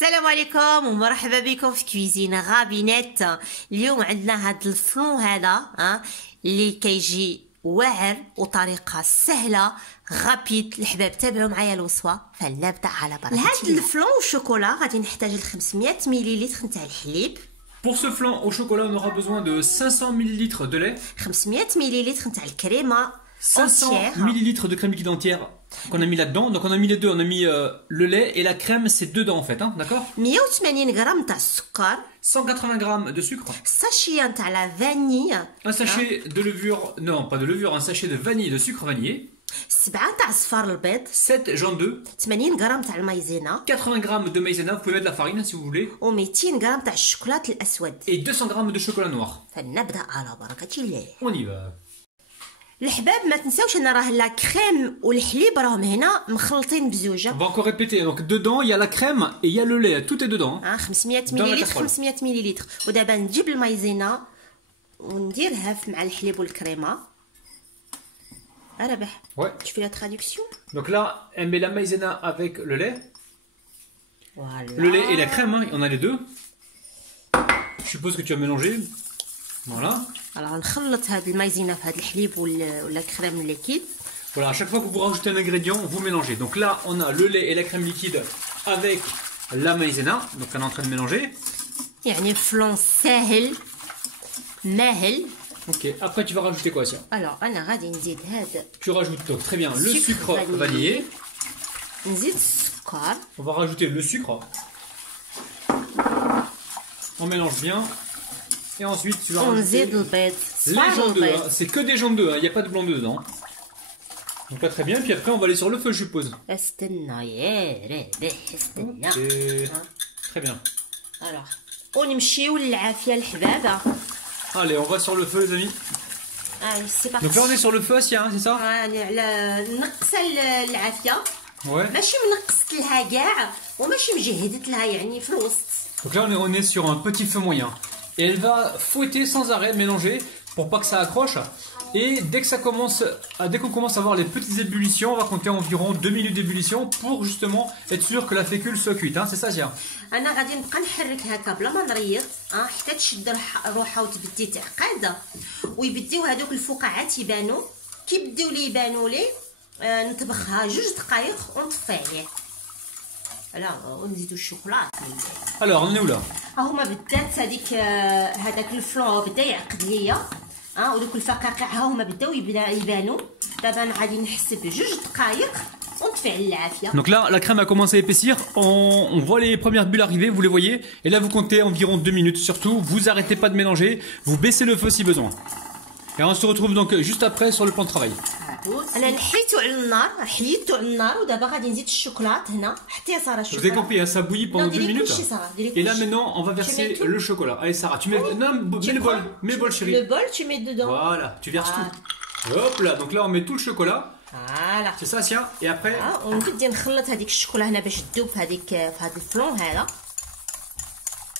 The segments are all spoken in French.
السلام عليكم ومرحبا بكم في كويزين غابينيت. اليوم عندنا هاد الفلون هذا اللي كيجي واعر وطريقه سهله غابيد. الحباب تابعوا معايا الوصفه فلنبدا على بركه الله. لهاد الفلون والشوكولا غادي نحتاج ل 500 مليلتر نتاع الحليب. Pour ce flan au chocolat, on aura besoin de 500 ml de lait, 500 مليلتر نتاع الكريمه 500 ml de crème liquide entière qu'on a mis là-dedans. Donc on a mis les deux, on a mis le lait et la crème, c'est dedans en fait, hein, d'accord. 180 غرام تاع السكر, 180 g de sucre, sachet تاع لا فاني, un sachet de levure, non pas de levure, un sachet de vanille, de sucre vanillé, 7 تاع صفار البيض, 7 jaunes d'œufs, 80 غرام تاع المايزينا, 80 g de maïzena, vous pouvez mettre de la farine si vous voulez, و200 غرام تاع الشوكولات الاسود. et 200 g de chocolat noir. فلنبدا على بركه الله. On y va. الحباب ما تنساوش ان راه لا كريم والحليب راهم هنا مخلطين بزوجه. On va encore répéter. Donc dedans il y a la crème et il y a le lait, tout est dedans. 500 مليلتر 500 مليلتر. ودابا نجيب المايزينا ونديرها مع الحليب والكريمه. ربح. Ouais. Tu fais la traduction. Donc là, elle met la maïzena avec le lait. Voilà. Le lait et la crème, hein, on a les deux. Je suppose que tu as mélangé. Voilà. Alors نخلط هاد المايزينا في هاد الحليب ولا الكريم الليكيد. Voilà, à chaque fois que vous rajoutez un ingrédient, vous mélangez. Donc là, on a le lait et la crème liquide avec la maïzena. Donc on est en train de mélanger. يعني فلون ساهل ماهل. Ok, après tu vas rajouter quoi, tiens? Alors انا غادي نزيد هاد. Tu rajoutes donc très bien le sucre vanillé. نزيد السكر. On va rajouter le sucre. On mélange bien. Et ensuite tu vas rajouter les jaunes d'œufs. Hein. C'est que des jaunes d'œufs, il n'y a pas de blanc d'œuf dedans. Donc là très bien, puis après on va aller sur le feu, je suppose. Très bien. Alors, ونمشيو للعافيه الحبابه. Allez, on va sur le feu les amis. Allez, c'est parti. Donc là on est sur le feu, Asia, hein, c'est ça? على نقصه العافيه. Ouais. ماشي منقصت لها كاع وماشي مجهدت لها يعني في الوسط. Donc là on est sur un petit feu moyen. Et elle va fouetter sans arrêt, mélanger pour pas que ça accroche. Et dès qu'on commence à voir les petites ébullitions, on va compter environ 2 minutes d'ébullition pour justement être sûr que la fécule soit cuite. Hein, c'est ça, Zia? انا غادي نبقى نحرك هكا بلا ما نريض حتى تشد روحها وتبدي تعقد ويبديو هذوك الفقاعات يبانوا. كي يبديو لي يبانوا لي نطبخها 2 دقائق ونطفي عليه. لا ونزيدو الشوكولاط. Alors on est où là? هما بدات هذاك الفلون بدا يعقد ليا ودوك الفقاقيع هما بداو يبانوا. دابا غادي نحسب 2 دقائق ونطفي على العافيه. Donc là la crème a commencé à épaissir, on voit les premières bulles arriver, vous les voyez, et là vous comptez environ 2 minutes. Surtout vous arrêtez pas de mélanger, vous baissez le feu si besoin. Et on se retrouve donc juste après sur le plan de travail. انا حليتو على النار ودابا غادي نزيد الشوكولات هنا حتى صار الشوكولات. Vous avez compris, hein, ça bouillit pendant 2 minutes. Et là maintenant on va verser le chocolat. Allez Sarah, tu mets mets le bol chérie. Le bol tu mets dedans. Voilà, tu verses tout. Hop là, donc là on met tout le chocolat. Voilà. C'est ça, Sia. Et après ونبدا نخلط هذيك الشوكولا هنا باش تذوب في هذا الفلون هذا.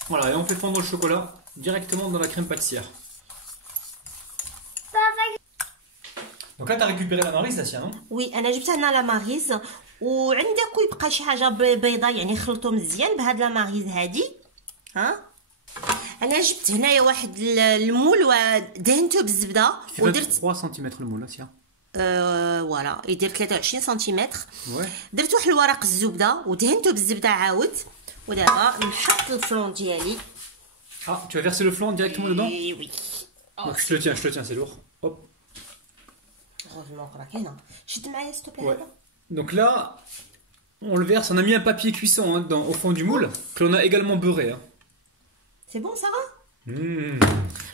Voilà, et on fait fondre le chocolat directement dans la crème pâtissière. Donc là, tu as récupéré la maryse, Sia, non? Oui, انا جبت هنا لا ماريز وعندك يبقى شي حاجه بيضه يعني خلطو مزيان بهاد لا ماريز هادي. انا جبت هنايا واحد المول ودهنته بالزبده ودرت 3 سم المول, Sia. فوالا يدير 23 سنتيمتر. درت واحد الورق الزبده ودهنته بالزبده عاود. ودابا نحط الفلون ديالي. Ah, tu vas verser le flan directement dedans? Oui. Donc je te le tiens, c'est lourd. Hop. Ouais. Donc là, on le verse, on a mis un papier cuisson au fond du moule, que l'on a également beurré. Hein. C'est bon, ça va?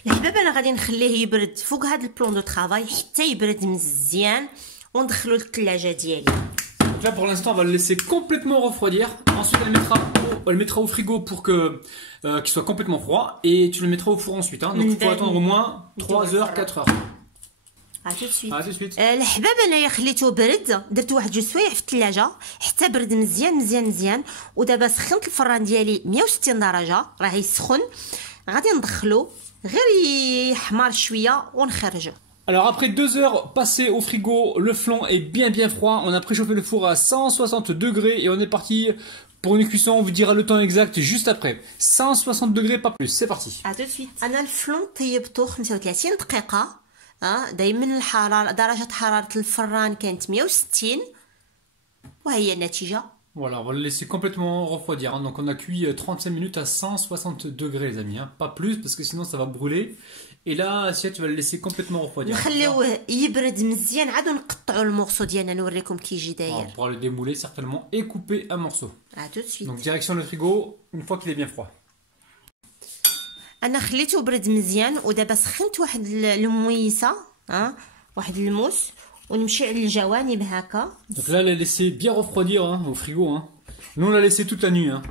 الحباب انا غادي نخليه يبرد فوق هذا البلون دو طرافاي حتى يبرد مزيان وندخلو للثلاجه ديالي. Donc là pour l'instant on va le laisser complètement refroidir. Ensuite elle le mettra au frigo pour que qu'il soit complètement froid et tu le mettras au four ensuite. Hein. Donc il faut attendre au moins 3 heures, 4 heures. À tout de suite. À tout de suite. الحباب انايا خليته برد درت واحد 2 سوايع في الثلاجه حتى برد مزيان ودابا سخنت الفران ديالي 160 درجه راه يسخن. غادي ندخلو غير يحمر شويه ونخرجه. Alors après 2 heures passées au frigo, le flan est bien froid. On a préchauffé le four à 160 degrés et on est parti Pour une cuisson, on vous dira le temps exact juste après. 160 degrés, pas plus. C'est parti. À tout de suite. انا الفلون طيبته 35 دقيقه. دائما الحراره درجه حراره الفران كانت 160 وهي النتيجه. Voilà, on va le laisser complètement refroidir. Hein. Donc on a cuit 35 minutes à 160 degrés les amis. Hein. Pas plus parce que sinon ça va brûler. Et là, si tu vas le laisser complètement refroidir. نخليوه يبرد مزيان عاد نقطعوا المورسو ديالنا نوريكم كي يجي داير. On pourra le démouler certainement et couper un morceau. À tout de suite. Donc direction le frigo une fois qu'il est bien froid. انا خليته برد مزيان ودابا سخنت واحد المويسه واحد الموس ونمشي على الجوانب هكا. Donc là, elle est laissée bien refroidir hein, au frigo. Hein. Nous, on l'a laissée toute la nuit. Hein.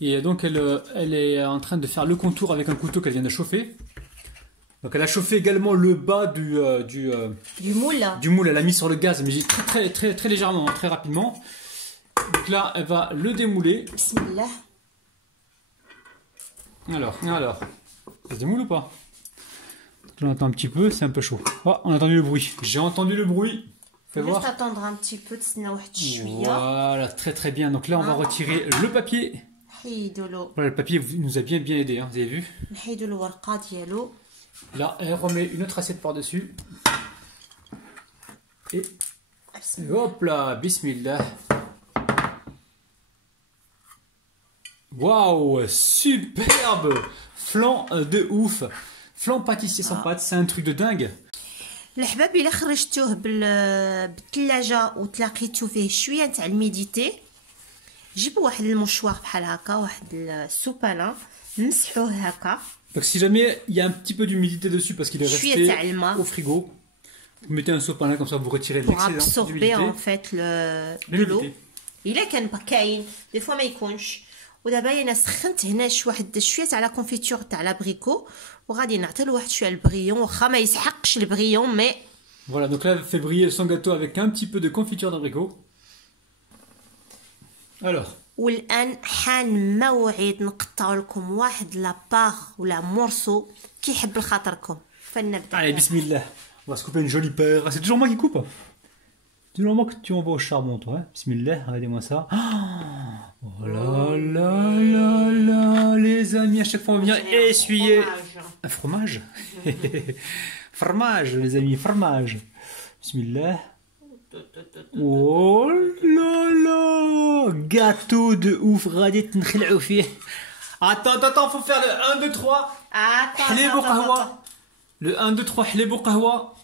Et donc, elle est en train de faire le contour avec un couteau qu'elle vient de chauffer. Donc, elle a chauffé également le bas du moule. Du moule, elle l'a mis sur le gaz, mais très légèrement, hein, très rapidement. Donc là, elle va le démouler. Bismillah. Alors, ça se démoule ou pas? On entend un petit peu, c'est un peu chaud. Oh, on a entendu le bruit. J'ai entendu le bruit. Fais voir. Juste attendre un petit peu, voilà, très bien. Donc là, on va retirer le papier. Voilà, le papier nous a bien aidé, hein, vous avez vu. Là, elle remet une autre assiette par-dessus. Et hop là, bismillah. Waouh, superbe flan de ouf. Flan pâtissier sans pâte, c'est un truc de dingue. الحباب الا خرجتوه بالثلاجه وتلاقيتو فيه شويه تاع الميديتي جيبوا واحد المشوار بحال هكا واحد السوباله مسحوه هكا. Donc si jamais il y a un petit peu d'humidité dessus parce qu'il est resté au frigo, vous mettez un sopalin comme ça vous retirez l'excédent d'humidité. En fait de l'eau. الا كان كاين دي فوا ما يكونش. ودابا انا سخنت هنا واحد شويه تاع لا كونفيتور تاع لابريكو وغادي نعطي له واحد شويه البريون واخا ما يسحقش البريون مي. Voilà, donc là elle fait briller son gâteau avec un petit peu de confiture d'abricot. Alors. والان حان موعد نقطعوا لكم واحد لابار ولا مورسو كيحب لخاطركم فنبدا. Allez, bismillah. On va se couper une jolie paire. C'est toujours moi qui coupe. Toujours moi que tu envoies au charbon, toi. Hein. Bismillah, regardez-moi ça. Oh là, les amis, à chaque fois on vient essuyer un fromage. Fromage, les amis, fromage. Bismillah. Oh là, gâteau de ouf, radit نخلعوا فيه. Attends, faut faire le 1, 2, 3. حليب وقهوة. Le 1, 2, 3, حليب وقهوة.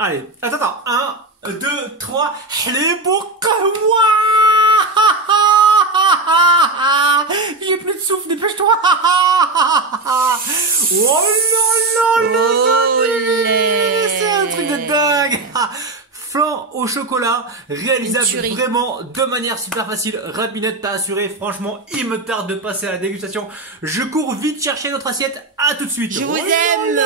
Allez, attends, 1, 2, 3, حليب وقهوة. J'ai plus de souffle, dépêche-toi. Oh là, c'est un truc de dingue. Flan au chocolat, réalisable vraiment de manière super facile. Rapinette t'a assuré, franchement, il me tarde de passer à la dégustation. Je cours vite chercher notre assiette, à tout de suite. Je vous aime.